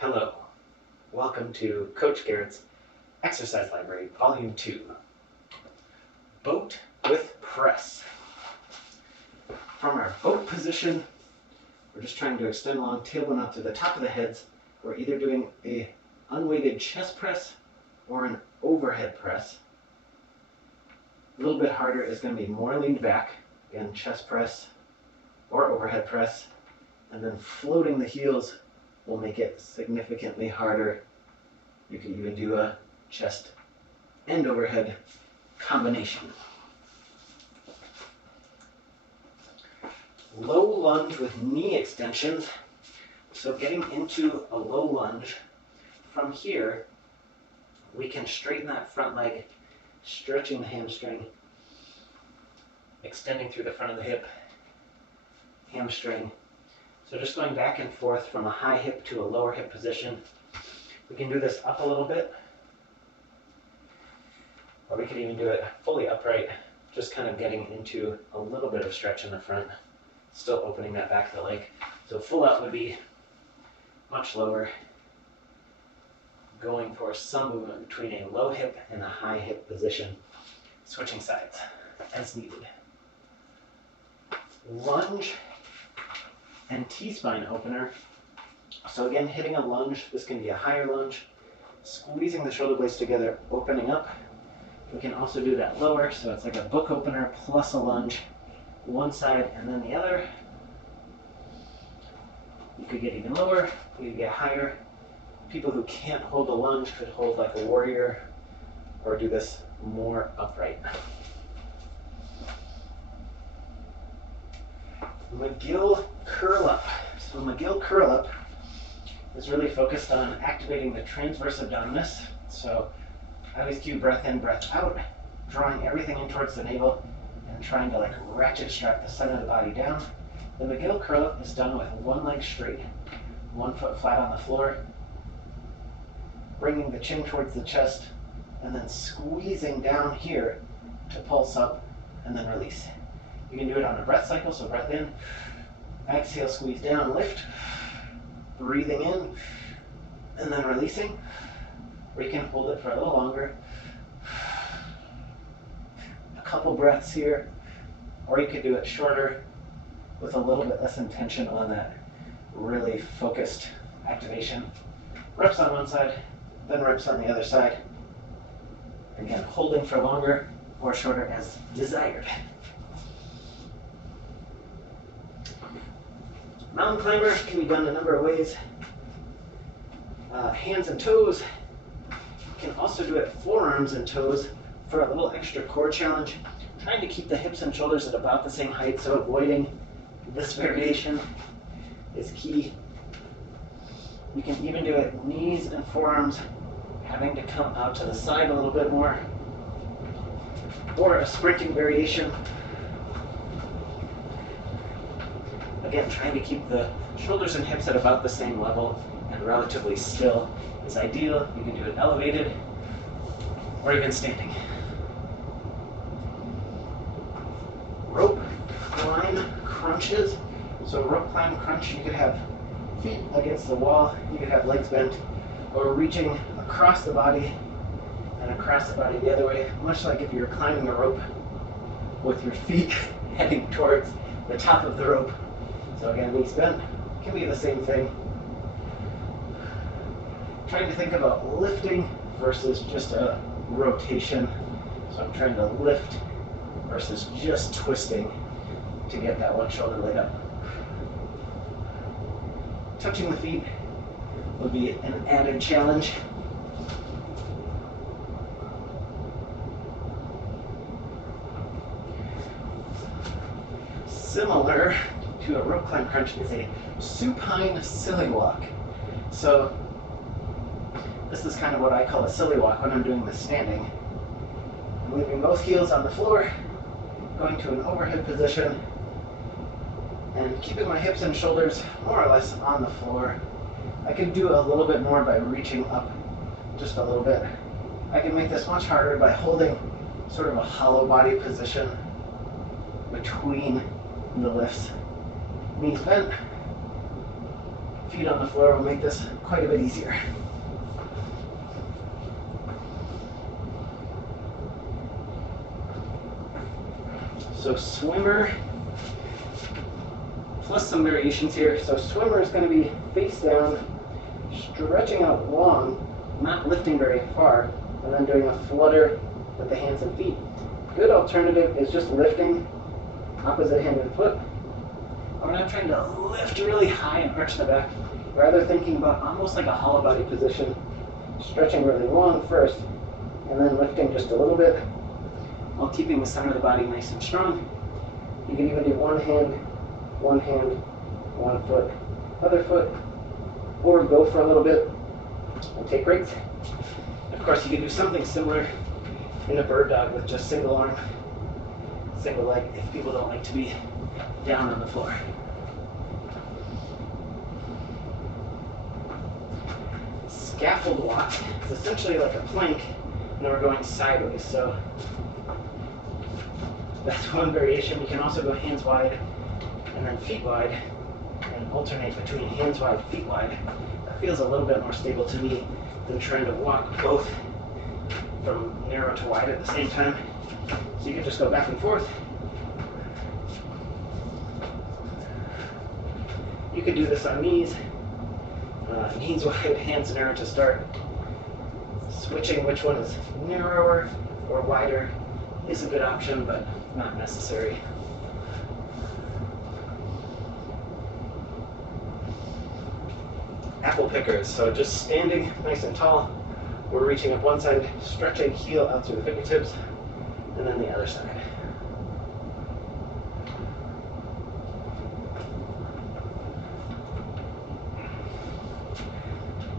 Hello, welcome to Coach Garrett's Exercise Library, Volume 2. Boat with press. From our boat position, we're just trying to extend along, tailbone up to the top of the heads. We're either doing a unweighted chest press or an overhead press. A little bit harder is going to be more leaned back, again, chest press or overhead press, and then floating the heels will make it significantly harder. You can even do a chest and overhead combination. Low lunge with knee extensions. So getting into a low lunge, from here, we can straighten that front leg, stretching the hamstring, extending through the front of the hip, hamstring. So just going back and forth from a high hip to a lower hip position. We can do this up a little bit, or we could even do it fully upright, just kind of getting into a little bit of stretch in the front, still opening that back of the leg. So full out would be much lower, going for some movement between a low hip and a high hip position, switching sides as needed. Lunge and T-spine opener. So again, hitting a lunge, this can be a higher lunge, squeezing the shoulder blades together, opening up. We can also do that lower, so it's like a book opener plus a lunge, one side and then the other. You could get even lower, you could get higher. People who can't hold a lunge could hold like a warrior or do this more upright. McGill curl up. So McGill curl up is really focused on activating the transverse abdominis. So I always cue breath in, breath out, drawing everything in towards the navel and trying to like ratchet strap the center of the body down. The McGill curl up is done with one leg straight, 1 foot flat on the floor, bringing the chin towards the chest, and then squeezing down here to pulse up and then release. You can do it on a breath cycle, so breath in, exhale, squeeze down, lift, breathing in, and then releasing. Or you can hold it for a little longer. A couple breaths here, or you could do it shorter with a little bit less intention on that really focused activation. Reps on one side, then reps on the other side. Again, holding for longer or shorter as desired. Mountain climber can be done a number of ways. Hands and toes. You can also do it forearms and toes for a little extra core challenge. Trying to keep the hips and shoulders at about the same height, so avoiding this variation is key. You can even do it knees and forearms, having to come out to the side a little bit more, or a sprinting variation. Again, trying to keep the shoulders and hips at about the same level and relatively still is ideal. You can do it elevated or even standing. Rope climb crunches. So rope climb crunch, you could have feet against the wall, you could have legs bent, or reaching across the body and across the body the other way, much like if you're climbing a rope with your feet heading towards the top of the rope. So again, knees bent can be the same thing. Trying to think about lifting versus just a rotation. So I'm trying to lift versus just twisting to get that one shoulder laid up. Touching the feet would be an added challenge. Similar to a rope climb crunch is a supine silly walk. So this is kind of what I call a silly walk when I'm doing the standing. I'm leaving both heels on the floor, going to an overhead position, and keeping my hips and shoulders more or less on the floor. I can do a little bit more by reaching up just a little bit. I can make this much harder by holding sort of a hollow body position between the lifts. Knees bent, feet on the floor will make this quite a bit easier. So swimmer, plus some variations here. So swimmer is going to be face down, stretching out long, not lifting very far, and then doing a flutter with the hands and feet. Good alternative is just lifting opposite hand and foot. We're not trying to lift really high and arch the back, rather thinking about almost like a hollow body position, stretching really long first, and then lifting just a little bit, while keeping the center of the body nice and strong. You can even do one hand, one foot, other foot, or go for a little bit and take breaks. Of course, you can do something similar in a bird dog with just single arm, single leg, if people don't like to be down on the floor. Scaffold walk is essentially like a plank, and then we're going sideways. So that's one variation. You can also go hands wide and then feet wide, and alternate between hands wide, feet wide. That feels a little bit more stable to me than trying to walk both from narrow to wide at the same time. So you can just go back and forth. You could do this on knees. Knees wide, hands narrow to start. Switching which one is narrower or wider is a good option, but not necessary. Apple pickers, so just standing nice and tall. We're reaching up one side, stretching heel out through the fingertips, and then the other side.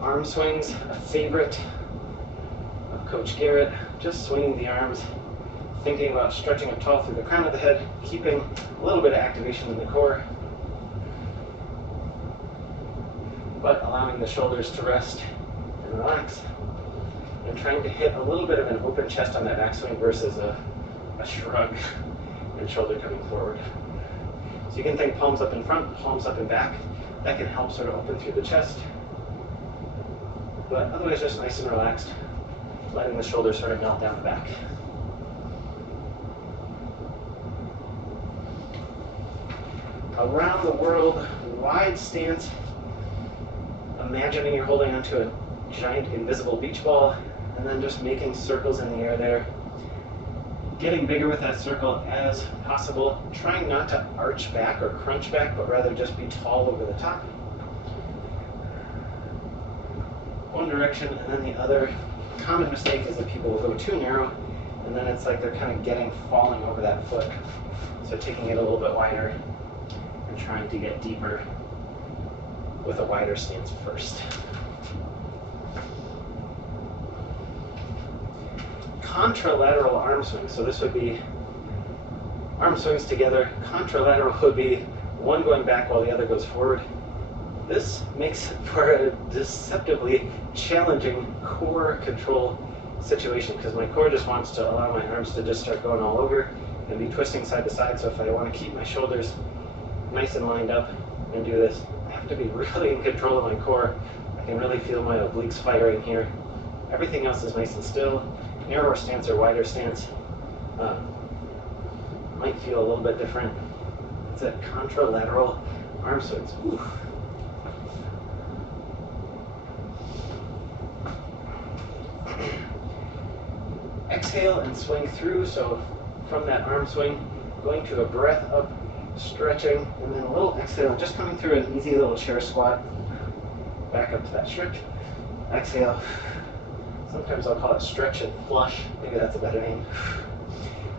Arm swings, a favorite of Coach Garrett, just swinging the arms, thinking about stretching up tall through the crown of the head, keeping a little bit of activation in the core, but allowing the shoulders to rest and relax, and trying to hit a little bit of an open chest on that backswing versus a shrug and shoulder coming forward. So you can think palms up in front, palms up and back. That can help sort of open through the chest. But otherwise just nice and relaxed, letting the shoulders sort of melt down the back. Around the world, wide stance, imagining you're holding onto a giant invisible beach ball, and then just making circles in the air there. Getting bigger with that circle as possible, trying not to arch back or crunch back, but rather just be tall over the top. One direction and then the other. Common mistake is that people will go too narrow, and then it's like they're kind of falling over that foot. So taking it a little bit wider and trying to get deeper with a wider stance first. Contralateral arm swings. So this would be arm swings together. Contralateral would be one going back while the other goes forward. This makes for a deceptively challenging core control situation because my core just wants to allow my arms to just start going all over and be twisting side to side. So if I want to keep my shoulders nice and lined up and do this, I have to be really in control of my core. I can really feel my obliques firing here. Everything else is nice and still. Narrower stance or wider stance might feel a little bit different. It's a contralateral arm swings. Ooh. Exhale and swing through, so from that arm swing, going to a breath up, stretching, and then a little exhale, just coming through an easy little chair squat, back up to that stretch, exhale. Sometimes I'll call it stretch and flush, maybe that's a better name.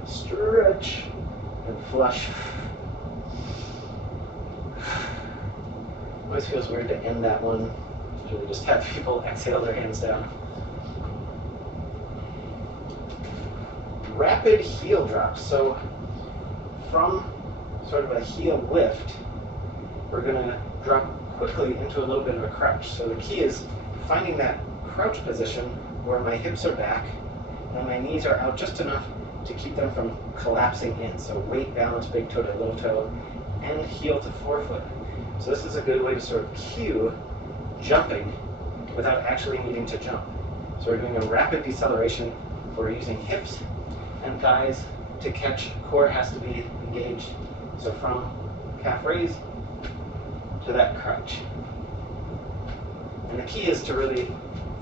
Stretch and flush. Always feels weird to end that one. Usually just have people exhale their hands down. Rapid heel drops. So from sort of a heel lift, we're going to drop quickly into a little bit of a crouch. So the key is finding that crouch position where my hips are back and my knees are out just enough to keep them from collapsing in. So weight balance, big toe to little toe, and heel to forefoot. So this is a good way to sort of cue jumping without actually needing to jump. So we're doing a rapid deceleration. We're using hips and thighs to catch. Core has to be engaged. So from calf raise to that crouch. And the key is to really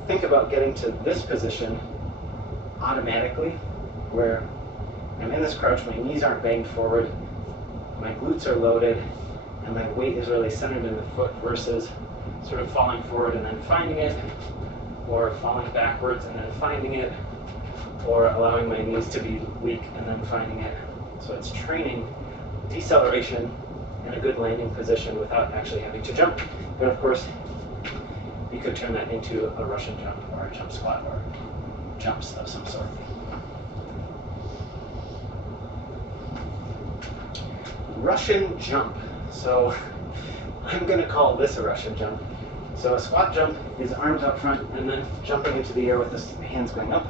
think about getting to this position automatically, where I'm in this crouch, my knees aren't banged forward, my glutes are loaded, and my weight is really centered in the foot versus sort of falling forward and then finding it, or falling backwards and then finding it, or allowing my knees to be weak and then finding it. So it's training deceleration in a good landing position without actually having to jump. And of course, you could turn that into a Russian jump or a jump squat or jumps of some sort. Russian jump. So I'm going to call this a Russian jump. So a squat jump is arms up front and then jumping into the air with the hands going up.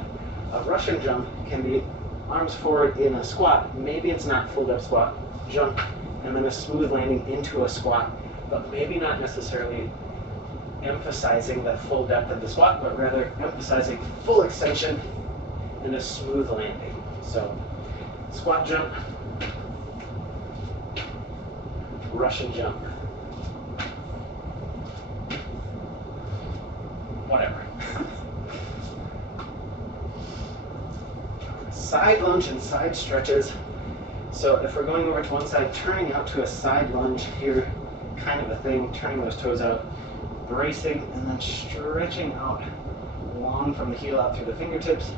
A Russian jump can be arms forward in a squat. Maybe it's not full depth squat, jump, and then a smooth landing into a squat, but maybe not necessarily emphasizing the full depth of the squat, but rather emphasizing full extension and a smooth landing. So squat jump, Russian jump, whatever. Side lunge and side stretches. So if we're going over to one side, turning out to a side lunge here, kind of a thing, turning those toes out, bracing, and then stretching out long from the heel out through the fingertips.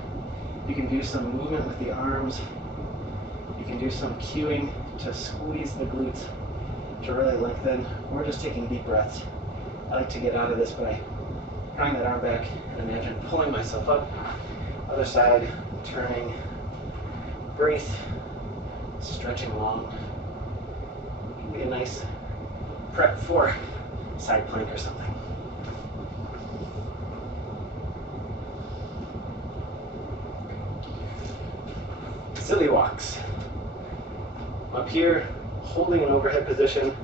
You can do some movement with the arms. You can do some cueing to squeeze the glutes to really lengthen, or just taking deep breaths. I like to get out of this by prying that arm back and imagine pulling myself up. Other side, turning, brace, stretching long. Can be a nice prep for side plank or something. Silly walks. Up here, holding an overhead position,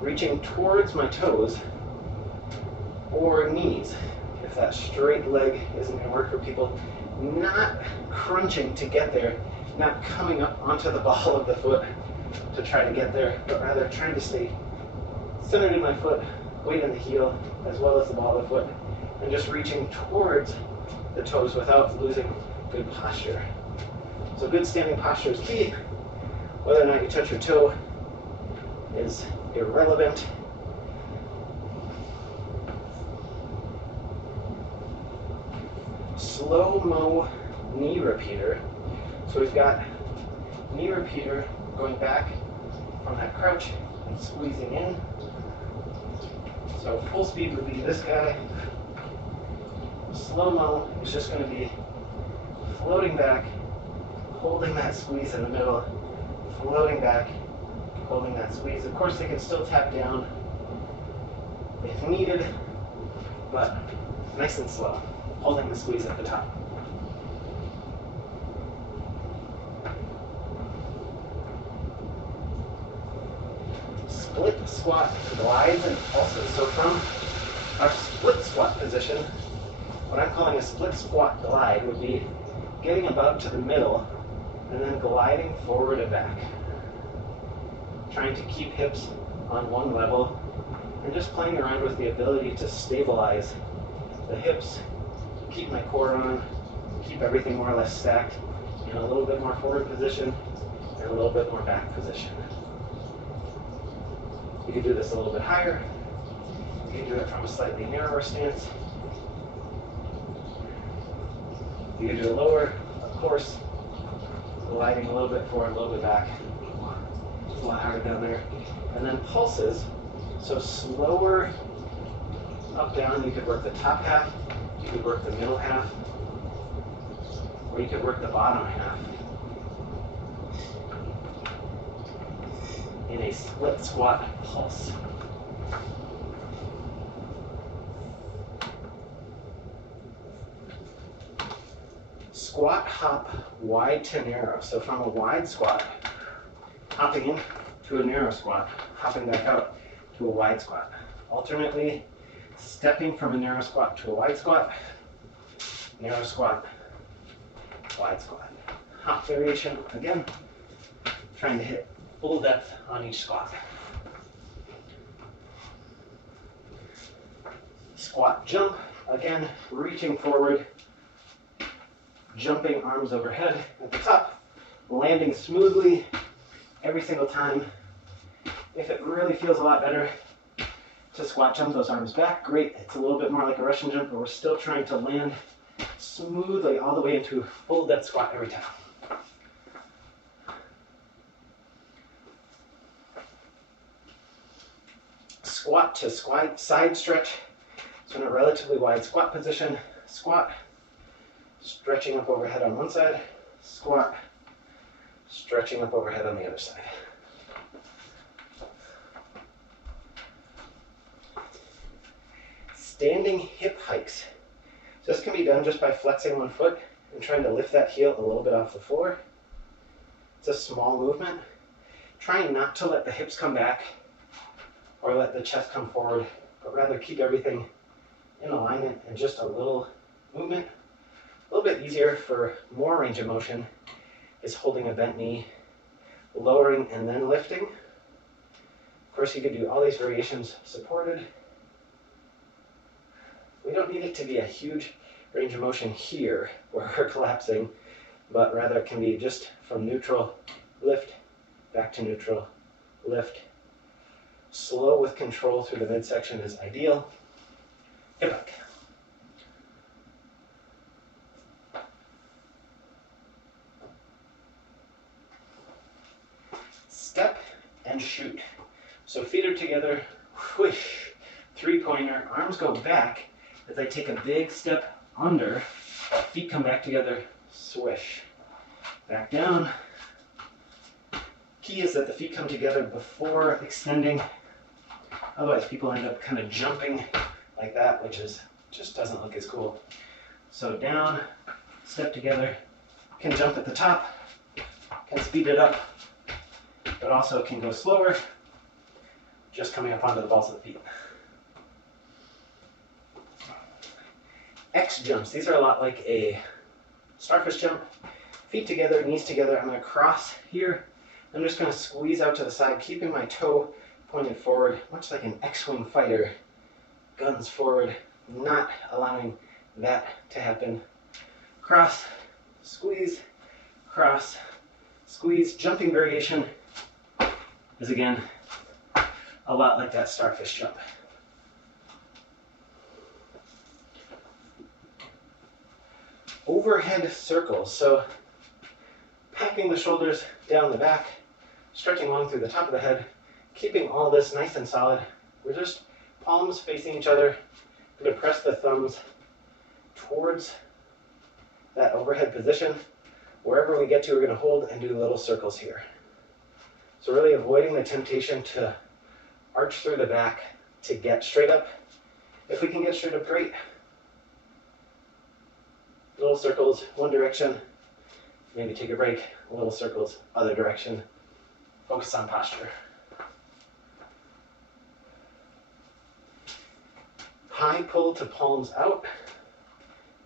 reaching towards my toes or knees. If that straight leg isn't going to work for people, not crunching to get there, not coming up onto the ball of the foot to try to get there, but rather trying to stay centered in my foot, weight in the heel, as well as the ball of the foot, and just reaching towards the toes without losing good posture. So good standing posture is key. Whether or not you touch your toe is irrelevant. Slow-mo knee repeater. So we've got knee repeater going back from that crouch and squeezing in. So full speed would be this guy. Slow-mo is just going to be floating back, holding that squeeze in the middle, floating back, holding that squeeze. Of course, they can still tap down if needed, but nice and slow, holding the squeeze at the top. Split squat glides and pulses. So from our split squat position, what I'm calling a split squat glide would be getting about to the middle and then gliding forward and back. Trying to keep hips on one level and just playing around with the ability to stabilize the hips, keep my core on, keep everything more or less stacked in a little bit more forward position and a little bit more back position. You can do this a little bit higher. You can do it from a slightly narrower stance. You can do it lower, of course, gliding a little bit forward, a little bit back. It's a lot harder down there. And then pulses, so slower up, down. You could work the top half, you could work the middle half, or you could work the bottom half in a split squat pulse. Squat hop wide to narrow. So from a wide squat, hopping in to a narrow squat, hopping back out to a wide squat. Alternately, stepping from a narrow squat to a wide squat, narrow squat, wide squat. Hop variation, again, trying to hit full depth on each squat. Squat jump, again, reaching forward, jumping arms overhead at the top, landing smoothly every single time. If it really feels a lot better to squat jump those arms back, great. It's a little bit more like a Russian jump, but we're still trying to land smoothly all the way into full depth squat every time. Squat to side stretch. So in a relatively wide squat position, squat, stretching up overhead on one side, squat, stretching up overhead on the other side. Standing hip hikes. So this can be done just by flexing one foot and trying to lift that heel a little bit off the floor. It's a small movement. Trying not to let the hips come back or let the chest come forward, but rather keep everything in alignment and just a little movement. A little bit easier for more range of motion is holding a bent knee, lowering and then lifting. Of course, you could do all these variations supported. We don't need it to be a huge range of motion here where we're collapsing, but rather it can be just from neutral, lift, back to neutral, lift. Slow with control through the midsection is ideal. Hip hike. Step and shoot. So feet are together, whoosh, three-pointer, arms go back as I take a big step under, feet come back together, swish. Back down. Key is that the feet come together before extending. Otherwise people end up kind of jumping like that, which just doesn't look as cool. So down, step together, can jump at the top, can speed it up, but also can go slower, just coming up onto the balls of the feet. X jumps, these are a lot like a starfish jump. Feet together, knees together, I'm going to cross here. I'm just going to squeeze out to the side, keeping my toe pointed forward, much like an X-wing fighter. Guns forward, not allowing that to happen. Cross, squeeze, cross, squeeze. Jumping variation is again a lot like that starfish jump. Overhead circles, so packing the shoulders down the back, stretching long through the top of the head, keeping all this nice and solid. We're just palms facing each other. I'm going to press the thumbs towards that overhead position. Wherever we get to, we're going to hold and do little circles here. So really avoiding the temptation to arch through the back to get straight up. If we can get straight up, great. Little circles, one direction. Maybe take a break. Little circles, other direction. Focus on posture. High pull to palms out.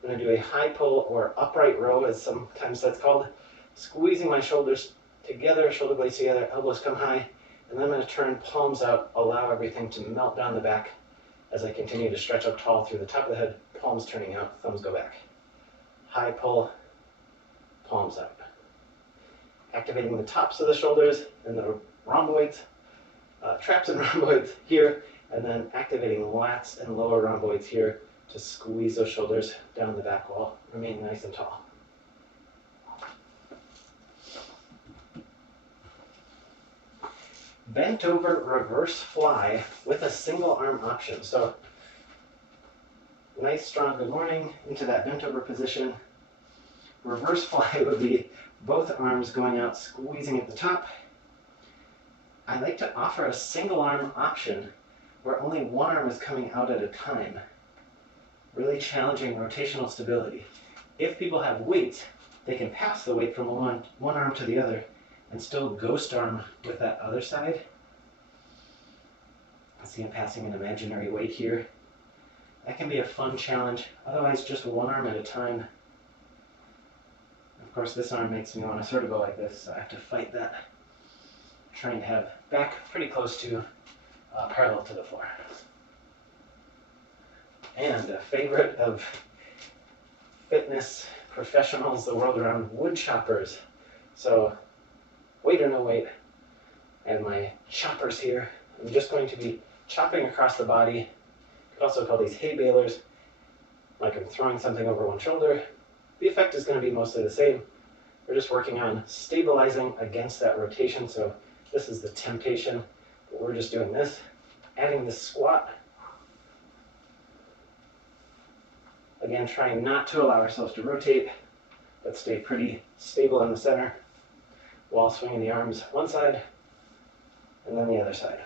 I'm going to do a high pull or upright row, as sometimes that's called. Squeezing my shoulders together, shoulder blades together, elbows come high, and then I'm going to turn palms out, allow everything to melt down the back as I continue to stretch up tall through the top of the head, palms turning out, thumbs go back. High pull, palms out. Activating the tops of the shoulders and the rhomboids, traps and rhomboids here, and then activating lats and lower rhomboids here to squeeze those shoulders down the back wall, remaining nice and tall. Bent over reverse fly with a single arm option. So nice strong good morning into that bent over position. Reverse fly would be both arms going out, squeezing at the top. I like to offer a single arm option where only one arm is coming out at a time. Really challenging rotational stability. If people have weights, they can pass the weight from one arm to the other and still ghost arm with that other side. See, I'm passing an imaginary weight here. That can be a fun challenge. Otherwise, just one arm at a time. Of course, this arm makes me want to sort of go like this, so I have to fight that. Trying to have back pretty close to parallel to the floor. And a favorite of fitness professionals the world around, wood choppers. So, weight or no weight, I have my choppers here. I'm just going to be chopping across the body. You could also call these hay balers, like I'm throwing something over one shoulder. The effect is going to be mostly the same. We're just working on stabilizing against that rotation. So this is the temptation. But we're just doing this, adding this squat. Again, trying not to allow ourselves to rotate, but stay pretty stable in the center while swinging the arms one side and then the other side.